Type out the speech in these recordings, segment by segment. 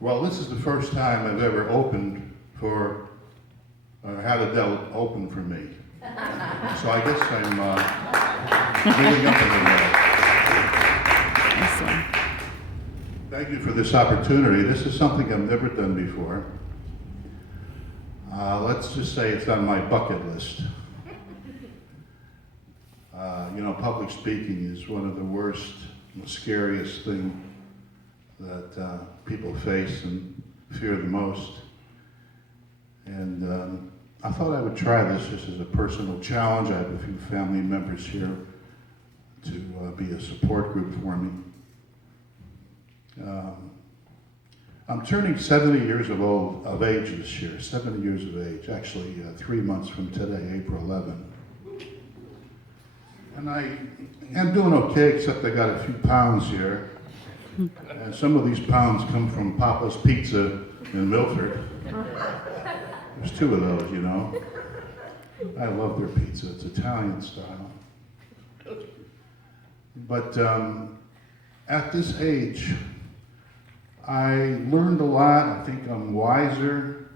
Well, this is the first time I've ever opened for, or had Adele open for me. So I guess I'm moving up a little. Awesome. Thank you for this opportunity. This is something I've never done before. Let's just say it's on my bucket list. Public speaking is one of the worst, the scariest things that people face and fear the most. And I thought I would try this just as a personal challenge. I have a few family members here to be a support group for me. I'm turning 70 years of age this year, 70 years of age, actually 3 months from today, April 11. And I am doing okay, except I got a few pounds here. And some of these pounds come from Papa's Pizza in Milford. There's 2 of those, you know. I love their pizza, it's Italian style. But at this age, I learned a lot. I think I'm wiser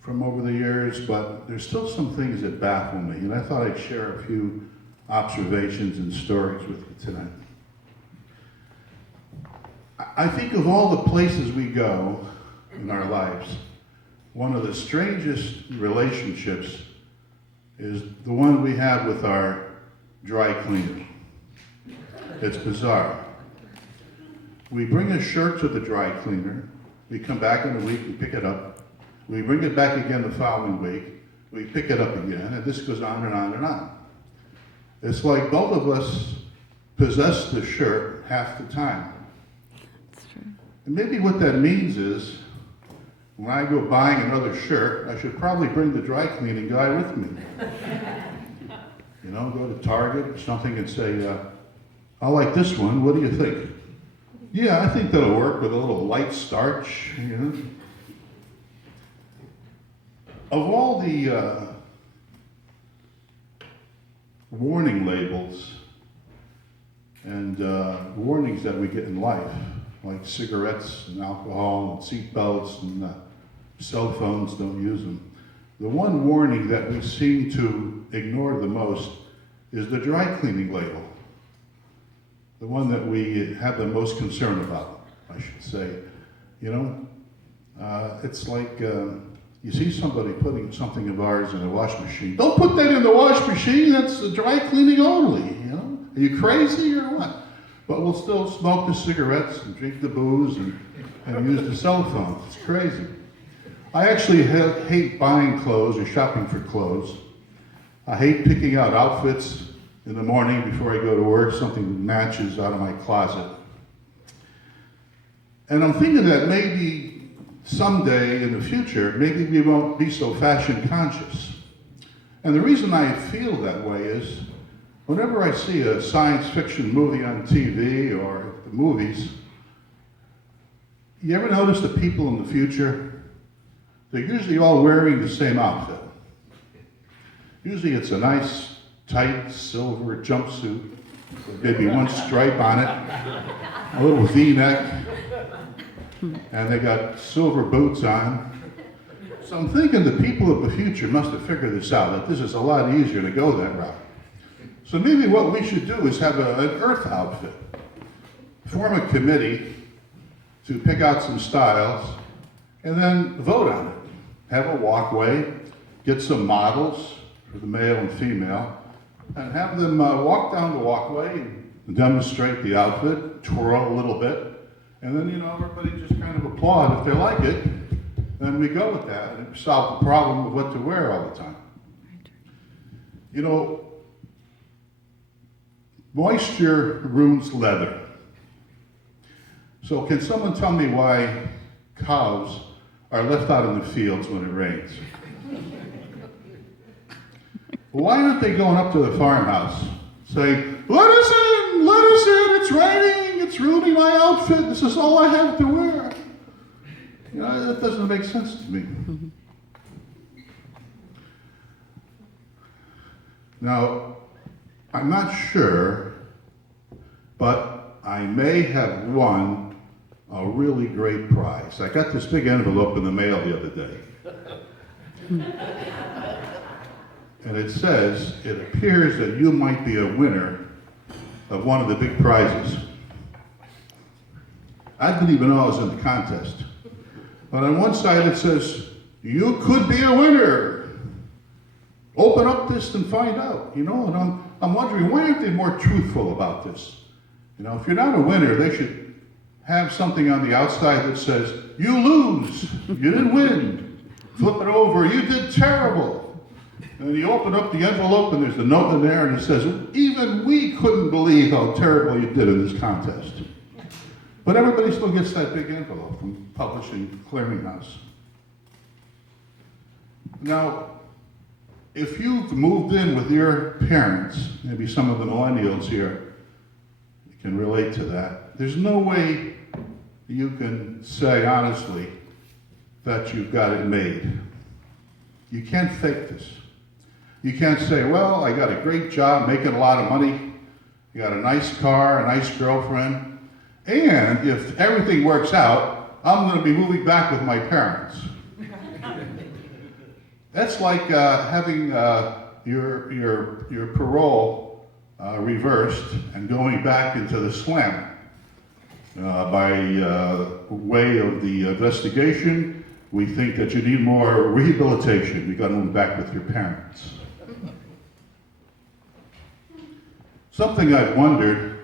from over the years, but there's still some things that baffle me. And I thought I'd share a few observations and stories with you tonight. I think of all the places we go in our lives, one of the strangest relationships is the one we have with our dry cleaner. It's bizarre. We bring a shirt to the dry cleaner, we come back in a week, we pick it up, we bring it back again the following week, we pick it up again, and this goes on and on and on. It's like both of us possess the shirt half the time. That's true. And maybe what that means is, when I go buying another shirt, I should probably bring the dry cleaning guy with me. Go to Target or something and say, I like this one, what do you think? Yeah, I think that'll work with a little light starch, Of all the warning labels and warnings that we get in life, like cigarettes and alcohol and seat belts and cell phones, don't use them. The one warning that we seem to ignore the most is the dry cleaning label. The one that we have the most concern about, I should say. It's like you see somebody putting something of ours in a wash machine. Don't put that in the wash machine, that's the dry cleaning only, Are you crazy or what? But we'll still smoke the cigarettes and drink the booze and use the cell phone. It's crazy. I actually hate buying clothes or shopping for clothes. I hate picking out outfits in the morning before I go to work, something that matches out of my closet. And I'm thinking that maybe someday in the future, maybe we won't be so fashion conscious. And the reason I feel that way is, whenever I see a science fiction movie on TV or the movies, you ever notice the people in the future? They're usually all wearing the same outfit. Usually it's a nice, tight silver jumpsuit with maybe one stripe on it, a little V-neck, and they got silver boots on. So I'm thinking the people of the future must have figured this out, that this is a lot easier to go that route. So maybe what we should do is have an Earth outfit. Form a committee to pick out some styles and then vote on it. Have a walkway, get some models for the male and female, and have them walk down the walkway and demonstrate the outfit, twirl a little bit, and then, everybody just kind of applaud if they like it, then we go with that and solve the problem of what to wear all the time. Moisture ruins leather. So can someone tell me why cows are left out in the fields when it rains? Why aren't they going up to the farmhouse saying, let us in, it's raining, it's ruining my outfit, this is all I have to wear? That doesn't make sense to me. Now, I'm not sure, but I may have won a really great prize. I got this big envelope in the mail the other day. And it says, it appears that you might be a winner of one of the big prizes. I didn't even know I was in the contest. But on one side it says, you could be a winner. Open up this and find out, and I'm wondering, why aren't they more truthful about this? If you're not a winner, they should have something on the outside that says, you lose, you didn't win. Flip it over, you did terrible. And you open up the envelope and there's a note in there and it says, even we couldn't believe how terrible you did in this contest. But everybody still gets that big envelope from Publishing Clearinghouse. Now, if you've moved in with your parents, maybe some of the millennials here can relate to that, there's no way you can say honestly that you've got it made. You can't fake this. You can't say, well, I got a great job, making a lot of money, I got a nice car, a nice girlfriend, and if everything works out, I'm going to be moving back with my parents. That's like having your parole reversed and going back into the slam. By way of the investigation, we think that you need more rehabilitation. You got to move back with your parents. Something I've wondered,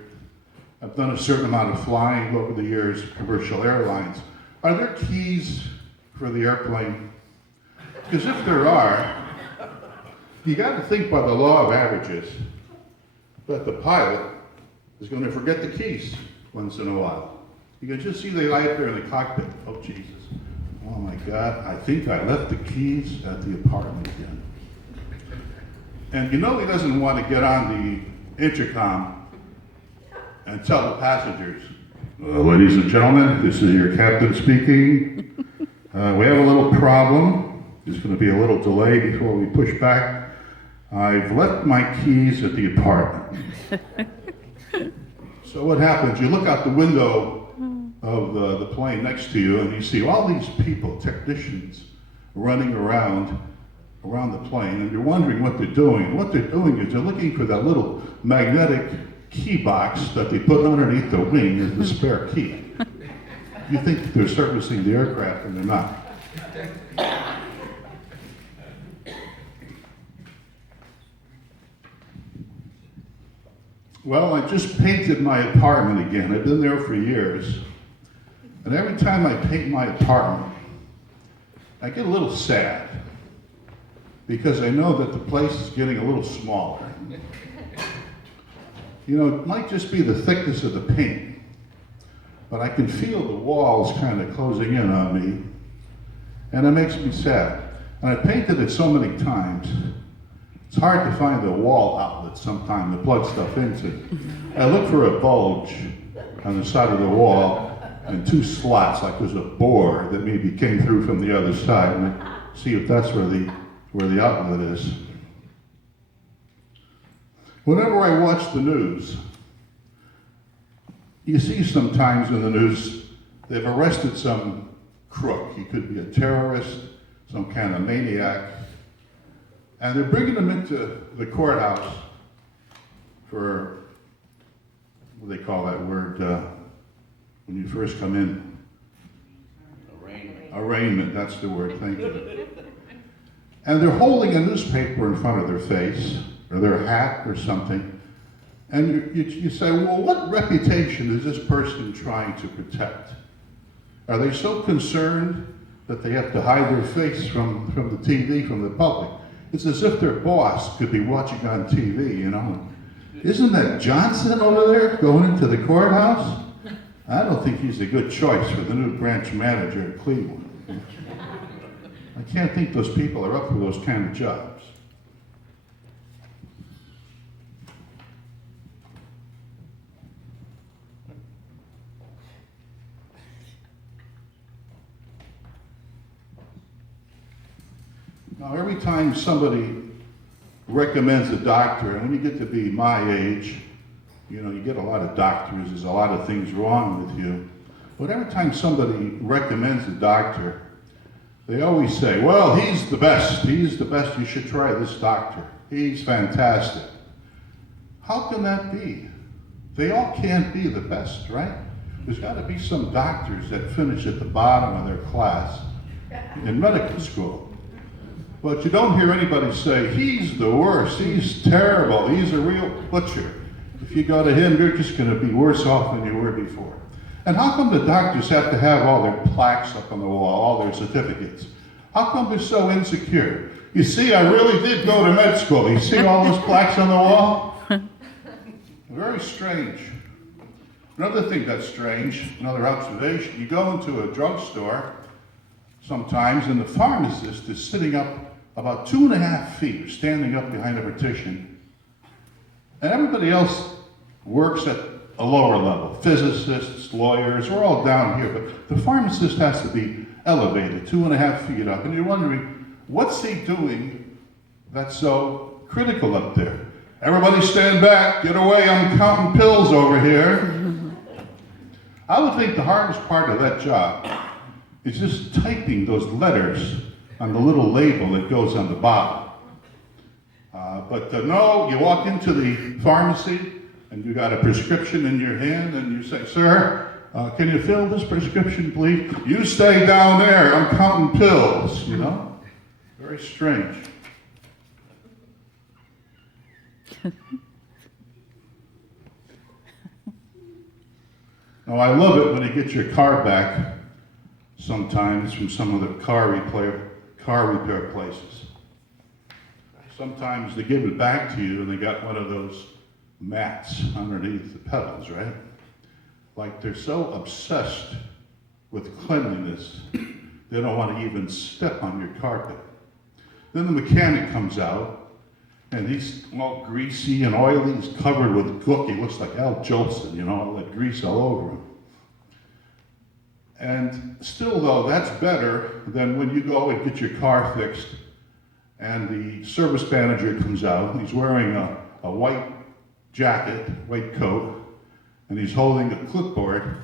I've done a certain amount of flying over the years, commercial airlines. Are there keys for the airplane? Because if there are, you got to think by the law of averages that the pilot is going to forget the keys once in a while. You can just see they lie up there in the cockpit. Oh, Jesus. Oh, my God. I think I left the keys at the apartment again. And he doesn't want to get on the intercom and tell the passengers, ladies and gentlemen, this is your captain speaking. We have a little problem. There's going to be a little delay before we push back. I've left my keys at the apartment. So what happens? You look out the window of the plane next to you and you see all these people, technicians, running around the plane, and you're wondering what they're doing. What they're doing is they're looking for that little magnetic key box that they put underneath the wing as the spare key. You think they're servicing the aircraft, and they're not. Well, I just painted my apartment again. I've been there for years. And every time I paint my apartment, I get a little sad because I know that the place is getting a little smaller. It might just be the thickness of the paint, but I can feel the walls kind of closing in on me, and it makes me sad. And I painted it so many times, it's hard to find a wall outlet sometime to plug stuff into. I look for a bulge on the side of the wall and two slots, like there's a bore that maybe came through from the other side, and see if that's where the outlet is. Whenever I watch the news, you see sometimes in the news they've arrested some crook. He could be a terrorist, some kind of maniac, and they're bringing him into the courthouse for, what do they call that word when you first come in? Arraignment. Arraignment, that's the word, thank you. And they're holding a newspaper in front of their face, or their hat, or something. And you say, well, what reputation is this person trying to protect? Are they so concerned that they have to hide their face from the TV, from the public? It's as if their boss could be watching on TV, Isn't that Johnson over there going into the courthouse? I don't think he's a good choice for the new branch manager in Cleveland. I can't think those people are up for those kind of jobs. Now, every time somebody recommends a doctor, and when you get to be my age, you get a lot of doctors, there's a lot of things wrong with you. But every time somebody recommends a doctor, they always say, well, he's the best. He's the best. You should try this doctor. He's fantastic. How can that be? They all can't be the best, right? There's got to be some doctors that finish at the bottom of their class in medical school. But you don't hear anybody say, he's the worst, he's terrible, he's a real butcher. If you go to him, you're just going to be worse off than you were before. And how come the doctors have to have all their plaques up on the wall, all their certificates? How come they're so insecure? You see, I really did go to med school. You see all those plaques on the wall? Very strange. Another thing that's strange, another observation, you go into a drugstore sometimes and the pharmacist is sitting up about 2.5 feet, or standing up behind a partition, and everybody else works at a lower level. Physicists, lawyers, we're all down here, but the pharmacist has to be elevated 2.5 feet up, and you're wondering, what's he doing that's so critical up there? Everybody stand back, get away, I'm counting pills over here. I would think the hardest part of that job is just typing those letters on the little label that goes on the bottom. But no, you walk into the pharmacy and you got a prescription in your hand and you say, sir, can you fill this prescription, please? You stay down there, I'm counting pills, you know? Very strange. Now, I love it when you get your car back sometimes from some of the car repair places. Sometimes they give it back to you and they got one of those mats underneath the pedals, right? Like they're so obsessed with cleanliness, they don't want to even step on your carpet. Then the mechanic comes out and he's all greasy and oily, he's covered with gook, he looks like Al Jolson, you know, all that grease all over him. And still though, that's better than when you go and get your car fixed and the service manager comes out, and he's wearing a white jacket, white coat, and he's holding a clipboard,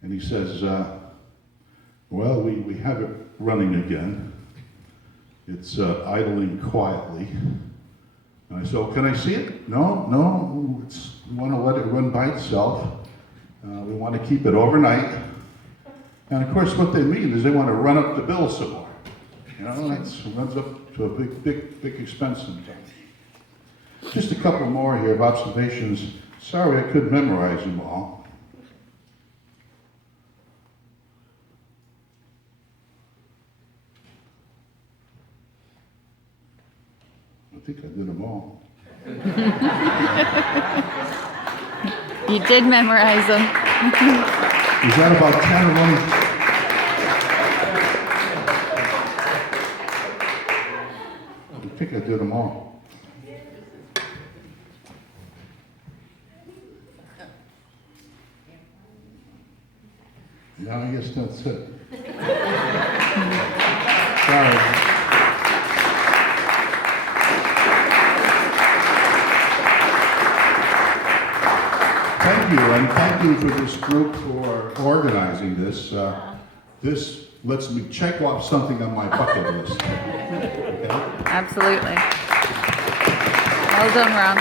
and he says, well, we have it running again. It's idling quietly. And I said, oh, can I see it? No, we want to let it run by itself. We want to keep it overnight. And of course, what they mean is they want to run up the bill some more. You know, that runs up to a big expense sometimes. Just a couple more here of observations. Sorry I couldn't memorize them all. I think I did them all. You did memorize them. Is that about 10 or 11? I think I did them all. Yeah, I guess that's it. Sorry. Thank you, and thank you for this group for organizing this. This lets me check off something on my bucket list. Okay? Absolutely. Well done, Ron.